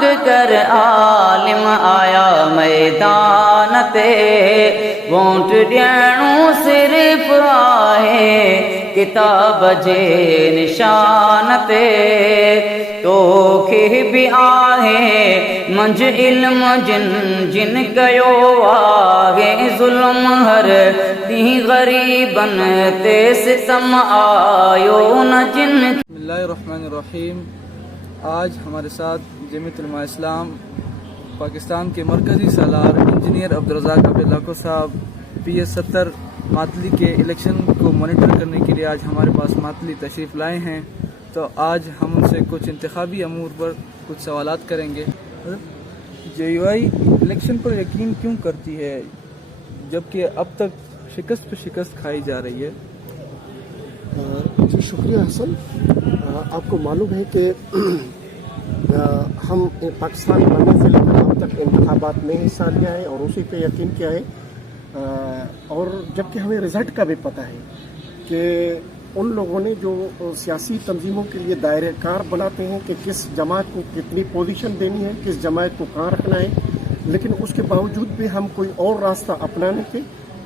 جاگ کر عالم آیا میدان تے ووٹ ڈیݨوں صرف آئے کتاب جے نشان تے تو کہ بھی آئے منج علم جن جن کیو آگے ظلم ہر تی غریبن تے ستم آیو نہ جن. بسم اللہ الرحمن الرحیم. آج ہمارے ساتھ جمعیت علماء اسلام پاکستان کے مرکزی سالار انجینئر عبدالرزاق عبداللہ صاحب PS-70 ماتلی کے الیکشن کو مانیٹر کرنے کے لیے آج ہمارے پاس ماتلی تشریف لائے ہیں. تو آج ہم ان سے کچھ انتخابی امور پر کچھ سوالات کریں گے. JUI الیکشن پر یقین کیوں کرتی ہے جبکہ اب تک شکست پہ شکست کھائی جا رہی ہے؟ جی شکریہ حسن. آپ کو معلوم ہے کہ ہم پاکستان بننے سے لے کر اب تک انتخابات میں حصہ لیا ہے اور اسی پہ یقین کیا ہے, اور جبکہ ہمیں رزلٹ کا بھی پتہ ہے کہ ان لوگوں نے جو سیاسی تنظیموں کے لیے دائرہ کار بناتے ہیں کہ کس جماعت کو کتنی پوزیشن دینی ہے, کس جماعت کو کہاں رکھنا ہے, لیکن اس کے باوجود بھی ہم کوئی اور راستہ اپنانے کے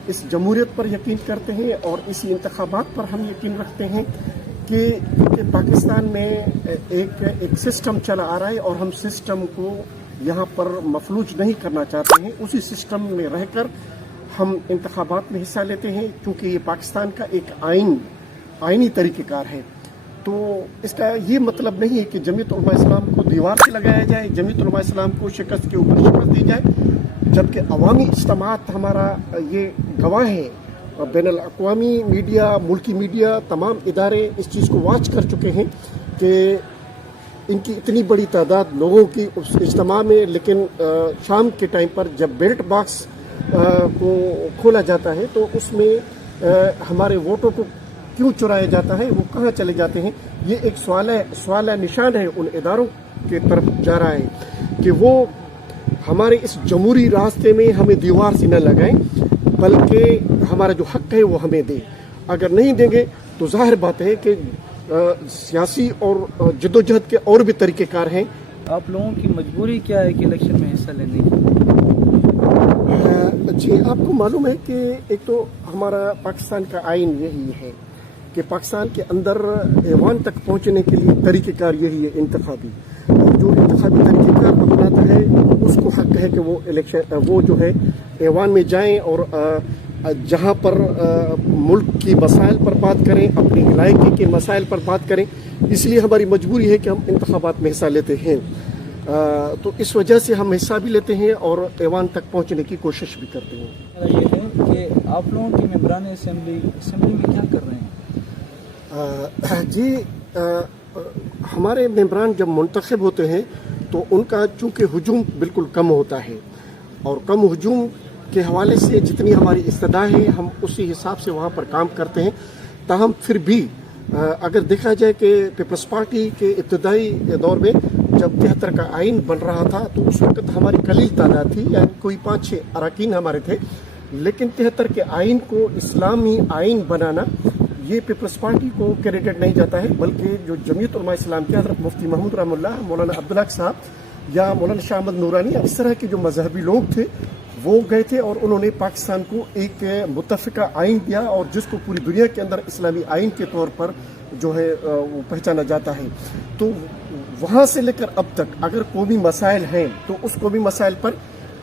اس جمہوریت پر یقین کرتے ہیں اور اسی انتخابات پر ہم یقین رکھتے ہیں کہ پاکستان میں ایک سسٹم چلا آ رہا ہے اور ہم سسٹم کو یہاں پر مفلوج نہیں کرنا چاہتے ہیں. اسی سسٹم میں رہ کر ہم انتخابات میں حصہ لیتے ہیں کیونکہ یہ پاکستان کا ایک آئینی طریقہ کار ہے. تو اس کا یہ مطلب نہیں ہے کہ جمعیت علماء اسلام کو دیوار سے لگایا جائے, جمعیت علماء اسلام کو شکست کے اوپر شکست دی جائے, جبکہ عوامی اجتماعات ہمارا یہ گواہ ہے. بین الاقوامی میڈیا, ملکی میڈیا, تمام ادارے اس چیز کو واچ کر چکے ہیں کہ ان کی اتنی بڑی تعداد لوگوں کی اس اجتماع میں, لیکن شام کے ٹائم پر جب بیلٹ باکس کو کھولا جاتا ہے تو اس میں ہمارے ووٹوں کو کیوں چرایا جاتا ہے, وہ کہاں چلے جاتے ہیں. یہ ایک سوال نشان ہے ان اداروں کے طرف جا رہا ہے کہ وہ ہمارے اس جمہوری راستے میں ہمیں دیوار سے نہ لگائیں بلکہ ہمارا جو حق ہے وہ ہمیں دیں. اگر نہیں دیں گے تو ظاہر بات ہے کہ سیاسی اور جدوجہد کے اور بھی طریقہ کار ہیں. آپ لوگوں کی مجبوری کیا ہے کہ الیکشن میں حصہ لینے کی؟ جی آپ کو معلوم ہے کہ ایک تو ہمارا پاکستان کا آئین یہی ہے کہ پاکستان کے اندر ایوان تک پہنچنے کے لیے طریقہ کار یہی ہے انتخابی, اور جو انتخابی طریقہ کار اپناتا ہے اس کو حق ہے کہ وہ جو ہے ایوان میں جائیں اور جہاں پر ملک کی مسائل پر بات کریں, اپنی علاقے کے مسائل پر بات کریں. اس لیے ہماری مجبوری ہے کہ ہم انتخابات میں حصہ لیتے ہیں. تو اس وجہ سے ہم حصہ بھی لیتے ہیں اور ایوان تک پہنچنے کی کوشش بھی کرتے ہیں. یہ ہے کہ آپ لوگوں کے ممبران اسمبلی میں کیا کر رہے ہیں؟ جی ہمارے ممبران جب منتخب ہوتے ہیں تو ان کا چونکہ ہجوم بالکل کم ہوتا ہے, اور کم ہجوم کے حوالے سے جتنی ہماری استدعا ہے ہم اسی حساب سے وہاں پر کام کرتے ہیں. تاہم پھر بھی اگر دیکھا جائے کہ پیپلز پارٹی کے ابتدائی دور میں جب 73 کا آئین بن رہا تھا تو اس وقت ہماری قلیل تعداد تھی, یعنی کوئی 5-6 اراکین ہمارے تھے, لیکن 73 کے آئین کو اسلامی آئین بنانا یہ پیپلز پارٹی کو کریڈٹ نہیں جاتا ہے, بلکہ جو جمعیت علماء اسلام کے حضرت مفتی محمود رحمہ اللہ, مولانا عبدالحق صاحب یا مولانا شاہ احمد نورانی, اس طرح کے جو مذہبی لوگ تھے وہ گئے تھے اور انہوں نے پاکستان کو ایک متفقہ آئین دیا, اور جس کو پوری دنیا کے اندر اسلامی آئین کے طور پر جو ہے وہ پہچانا جاتا ہے. تو وہاں سے لے کر اب تک اگر قومی مسائل ہیں تو اس قومی مسائل پر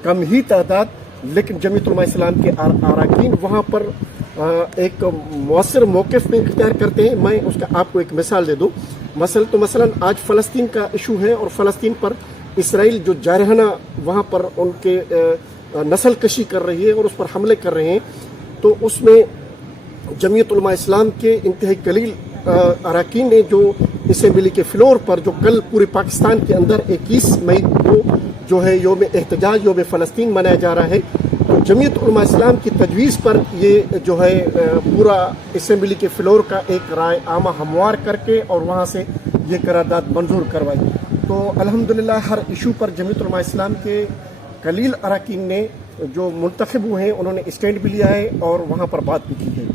کم ہی تعداد, لیکن جمعیت علماء اسلام کے اراکین وہاں پر ایک مؤثر موقف میں اختیار کرتے ہیں. میں اس کا آپ کو ایک مثال دے دوں. مثلا آج فلسطین کا ایشو ہے اور فلسطین پر اسرائیل جو جارحانہ وہاں پر ان کے نسل کشی کر رہی ہے اور اس پر حملے کر رہے ہیں, تو اس میں جمعیت علماء اسلام کے انتہائی قلیل اراکین نے جو اسمبلی کے فلور پر, جو کل پورے پاکستان کے اندر 21 مئی کو جو ہے یوم احتجاج, یوم فلسطین منایا جا رہا ہے, تو جمعیت علماء اسلام کی تجویز پر یہ جو ہے پورا اسمبلی کے فلور کا ایک رائے عامہ ہموار کر کے اور وہاں سے یہ قرارداد منظور کروائی. تو الحمدللہ ہر ایشو پر جمعیت علماء اسلام کے قلیل اراکین نے جو منتخب ہوئے ہیں انہوں نے اسٹینڈ بھی لیا ہے اور وہاں پر بات بھی کی ہے.